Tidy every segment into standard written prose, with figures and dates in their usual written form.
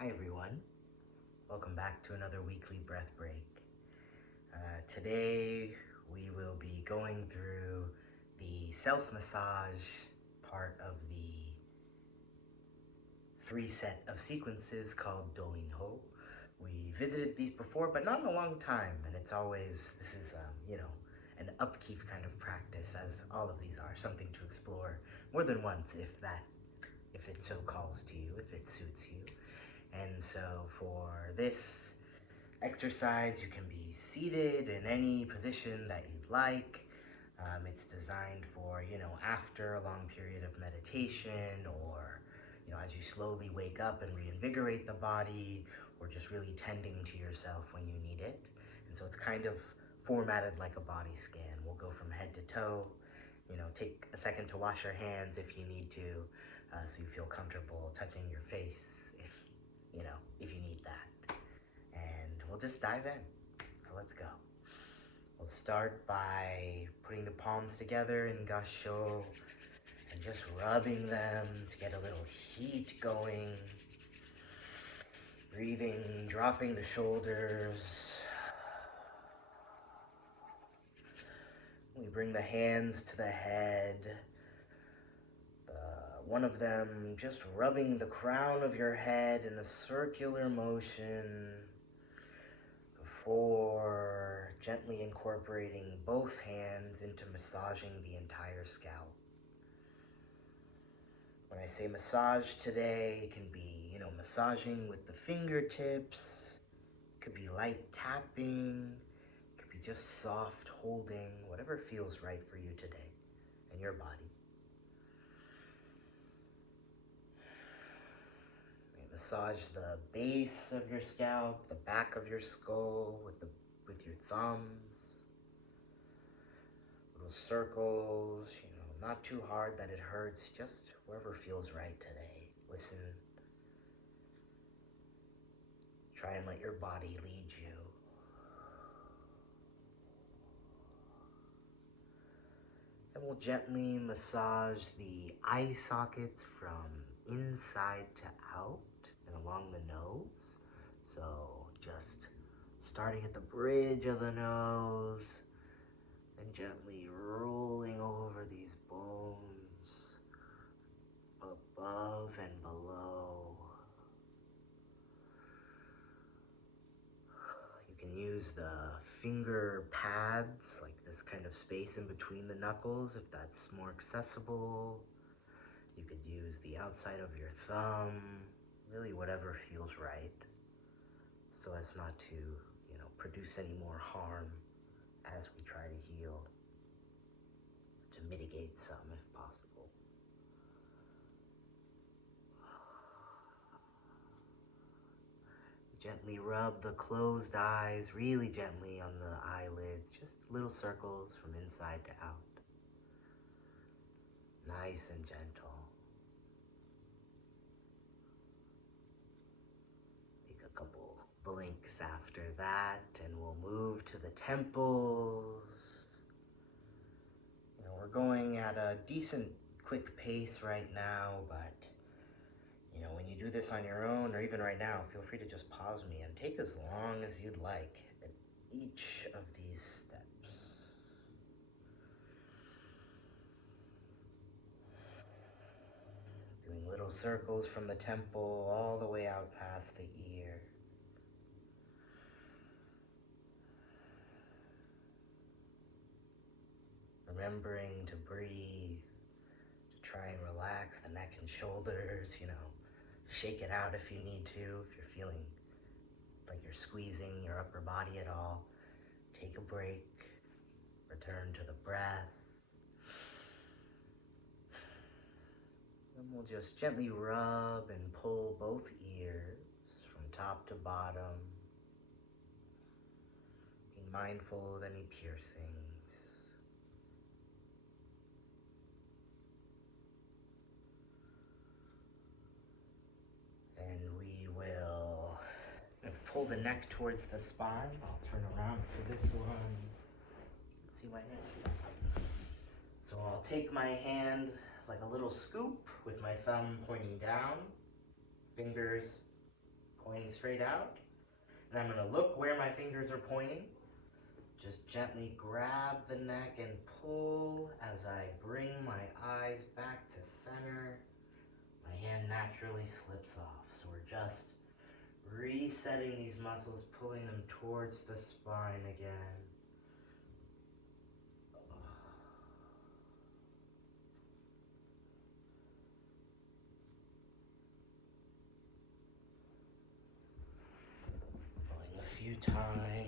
Hi everyone, welcome back to another weekly breath break. Today we will be going through the self-massage part of the 3 set of sequences called Do-In-Ho. We visited these before, but not in a long time, and this is, an upkeep kind of practice, as all of these are, something to explore more than once if it so calls to you, if it suits you. And so for this exercise, you can be seated in any position that you'd like. It's designed for, after a long period of meditation, or, as you slowly wake up and reinvigorate the body, or just really tending to yourself when you need it. And so it's kind of formatted like a body scan. We'll go from head to toe. Take a second to wash your hands if you need to, so you feel comfortable touching your face if you need that. And we'll just dive in. So let's go. We'll start by putting the palms together in Gassho and just rubbing them to get a little heat going. Breathing, dropping the shoulders. We bring the hands to the head. One of them just rubbing the crown of your head in a circular motion before gently incorporating both hands into massaging the entire scalp. When I say massage today, it can be, massaging with the fingertips, it could be light tapping, it could be just soft holding, whatever feels right for you today and your body. Massage the base of your scalp, the back of your skull with your thumbs. Little circles, not too hard that it hurts, just wherever feels right today. Listen. Try and let your body lead you. Then we'll gently massage the eye sockets from inside to out and along the nose. So just starting at the bridge of the nose and gently rolling over these bones above and below. You can use the finger pads, like this kind of space in between the knuckles if that's more accessible. You could use the outside of your thumb, really whatever feels right, so as not to, produce any more harm as we try to heal, to mitigate some if possible. Gently rub the closed eyes, really gently on the eyelids, just little circles from inside to out. Nice and gentle. Take a couple blinks after that, and we'll move to the temples. We're going at a decent quick pace right now, but when you do this on your own, or even right now, feel free to just pause me and take as long as you'd like at each of these steps. Doing little circles from the temple all the way out past the ear. Remembering to breathe, to try and relax the neck and shoulders, shake it out if you need to, if you're feeling like you're squeezing your upper body at all. Take a break, return to the breath. Then we'll just gently rub and pull both ears from top to bottom. Being mindful of any piercings. And we will pull the neck towards the spine. I'll turn around for this one. See my hand? So I'll take my hand like a little scoop with my thumb pointing down, fingers pointing straight out. And I'm going to look where my fingers are pointing. Just gently grab the neck and pull as I bring my eyes back to center. My hand naturally slips off. So we're just resetting these muscles, pulling them towards the spine again. Pulling a few times.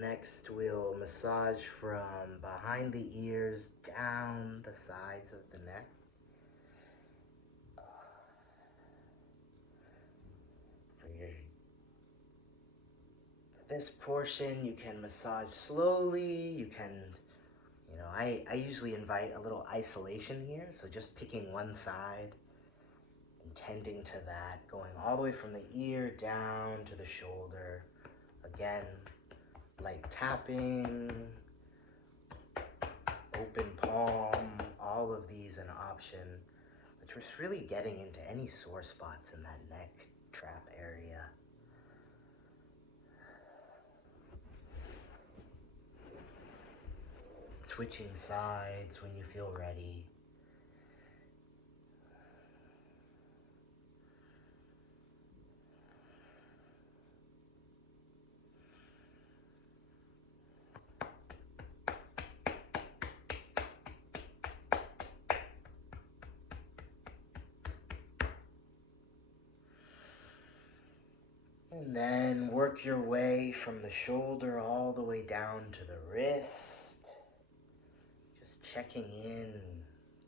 Next, we'll massage from behind the ears down the sides of the neck. For this portion, you can massage slowly. You can, I usually invite a little isolation here. So just picking one side and tending to that, going all the way from the ear down to the shoulder. Again, light tapping, open palm, all of these an option, but just really getting into any sore spots in that neck trap area. Switching sides when you feel ready. And then work your way from the shoulder all the way down to the wrist. Just checking in,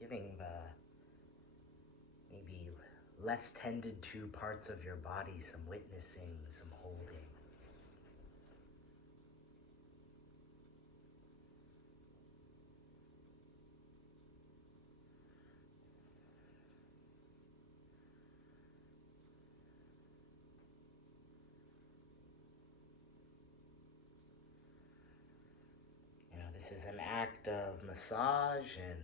giving the maybe less tended to parts of your body some witnessing, some holding. This is an act of massage and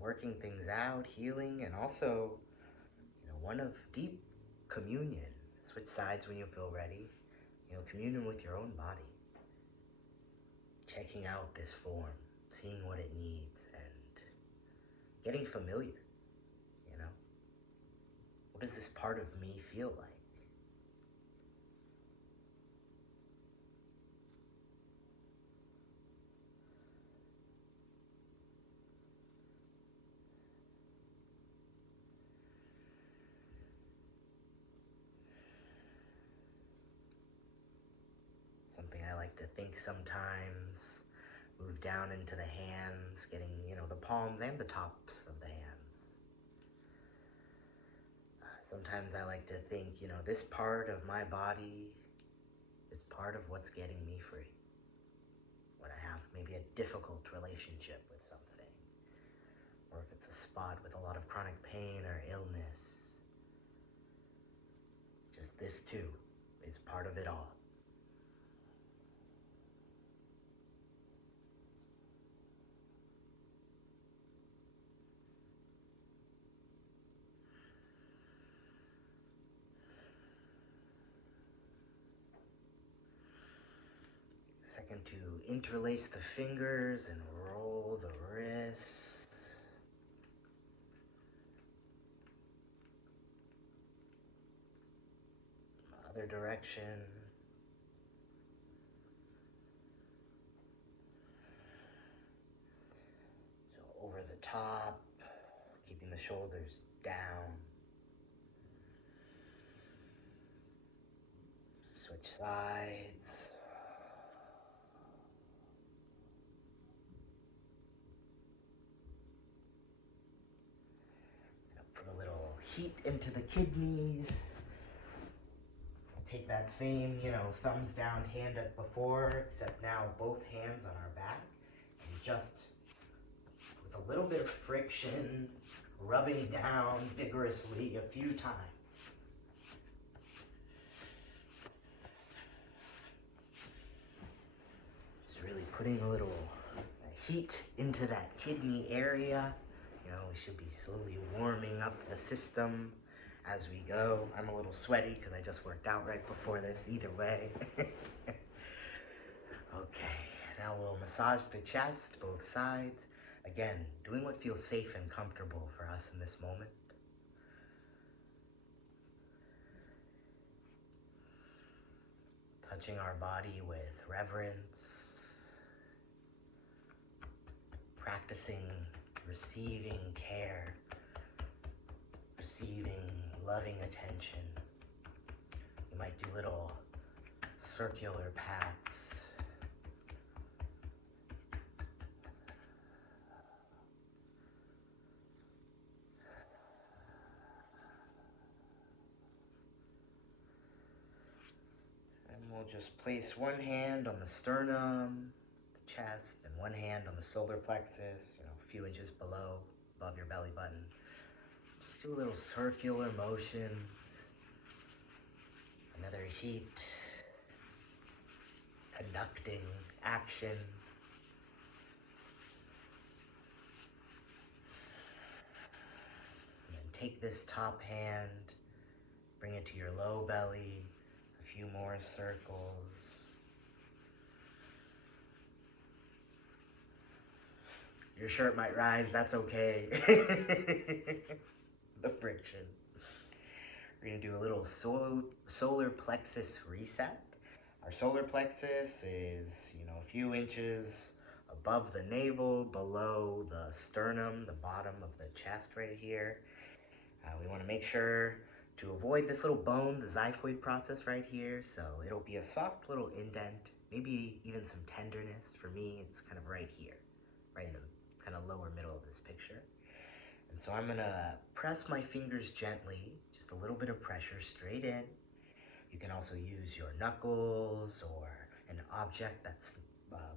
working things out, healing, and also, one of deep communion. Switch sides when you feel ready. Communion with your own body. Checking out this form, seeing what it needs, and getting familiar, What does this part of me feel like? Something I like to think sometimes, move down into the hands, getting, the palms and the tops of the hands. Sometimes I like to think, this part of my body is part of what's getting me free. When I have maybe a difficult relationship with something, or if it's a spot with a lot of chronic pain or illness, just this too is part of it all. Second, to interlace the fingers and roll the wrists. Other direction. So over the top, keeping the shoulders down. Switch sides. Heat into the kidneys. Take that same, thumbs down hand as before, except now both hands on our back. And just with a little bit of friction, rubbing down vigorously a few times. Just really putting a little heat into that kidney area. You know, we should be slowly warming up the system as we go. I'm a little sweaty because I just worked out right before this, either way. Okay, now we'll massage the chest, both sides. Again, doing what feels safe and comfortable for us in this moment. Touching our body with reverence. Practicing receiving care, receiving loving attention. You might do little circular paths. And we'll just place one hand on the sternum, the chest, and one hand on the solar plexus, a few inches above your belly button. Just do a little circular motion. Another heat, conducting action. And then take this top hand, bring it to your low belly, a few more circles. Your shirt might rise, that's okay. The friction. We're going to do a little solar plexus reset. Our solar plexus is, a few inches above the navel, below the sternum, the bottom of the chest right here. We want to make sure to avoid this little bone, the xiphoid process right here. So it'll be a soft little indent, maybe even some tenderness. For me, it's kind of right here, right in the kind of lower middle of this picture. And so I'm gonna press my fingers gently, just a little bit of pressure straight in. You can also use your knuckles or an object that's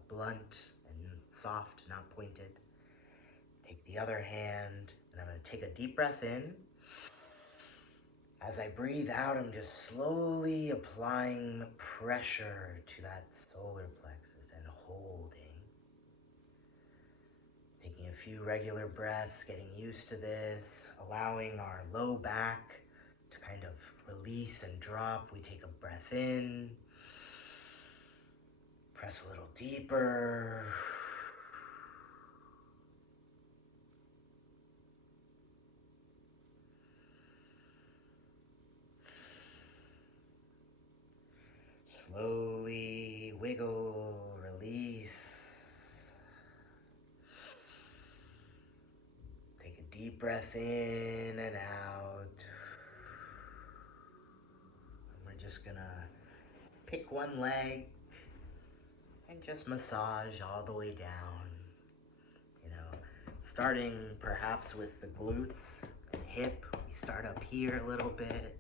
blunt and soft, not pointed. Take the other hand, and I'm gonna take a deep breath in. As I breathe out, I'm just slowly applying pressure to that solar plexus and holding. Taking a few regular breaths, getting used to this, allowing our low back to kind of release and drop. We take a breath in, press a little deeper. Slowly wiggle, release. Take a deep breath in and out. And we're just gonna pick one leg and just massage all the way down. Starting perhaps with the glutes and hip. We start up here a little bit.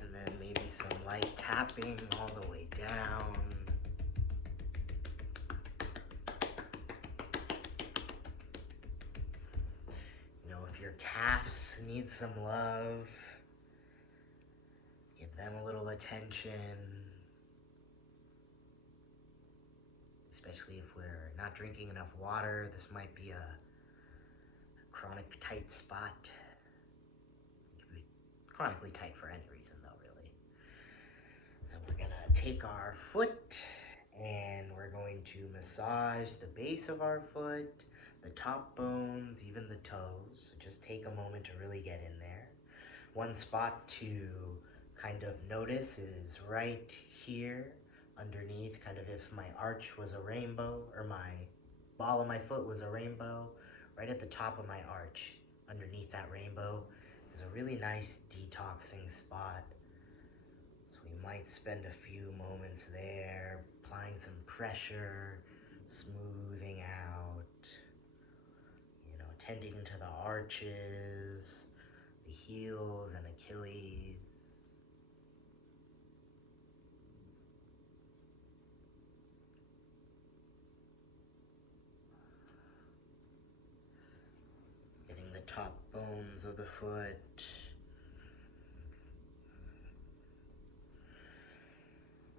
And then maybe some light tapping all the way down. If your calves need some love, give them a little attention. Especially if we're not drinking enough water, this might be a chronic tight spot. It can be chronically tight for any reason though, really. Then we're gonna take our foot and we're going to massage the base of our foot, the top bones, even the toes. So just take a moment to really get in there. One spot to kind of notice is right here underneath, kind of if my arch was a rainbow or my ball of my foot was a rainbow, right at the top of my arch, underneath that rainbow, is a really nice detoxing spot. So we might spend a few moments there, applying some pressure, smoothing out, tending to the arches, the heels and Achilles. Getting the top bones of the foot.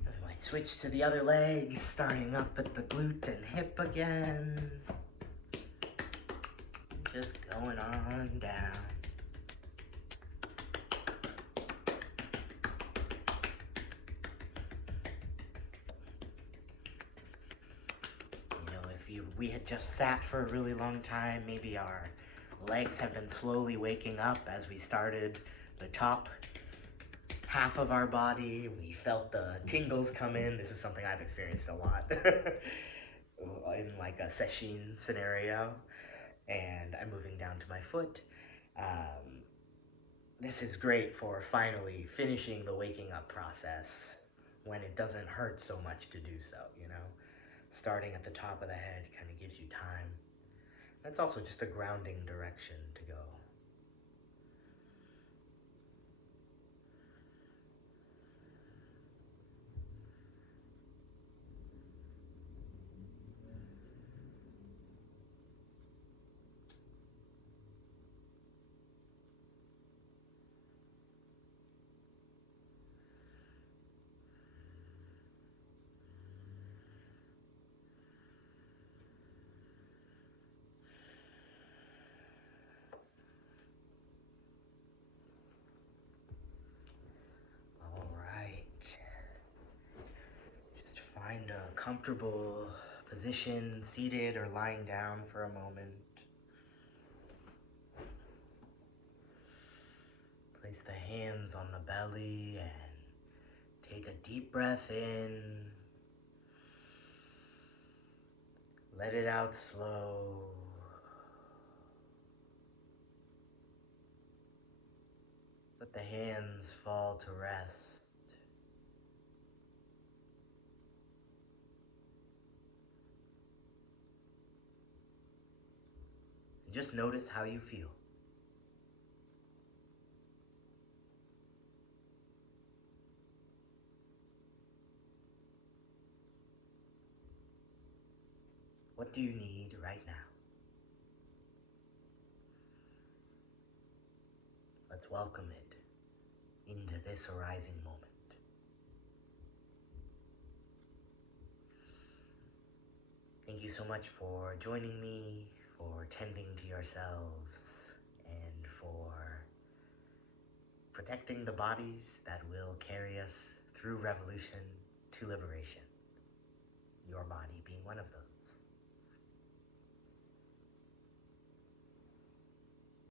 I might switch to the other leg, starting up at the glute and hip again. Just going on down. If we had just sat for a really long time, maybe our legs have been slowly waking up as we started the top half of our body. We felt the tingles come in. This is something I've experienced a lot in like a sesshin scenario. And I'm moving down to my foot. This is great for finally finishing the waking up process when it doesn't hurt so much to do so, you know? Starting at the top of the head kind of gives you time. That's also just a grounding direction to go. All right. Just find a comfortable position, seated or lying down for a moment. Place the hands on the belly and take a deep breath in. Let it out slow. Let the hands fall to rest. And just notice how you feel. What do you need right now? Let's welcome it into this arising moment. Thank you so much for joining me, for tending to yourselves, and for protecting the bodies that will carry us through revolution to liberation. Your body being one of those.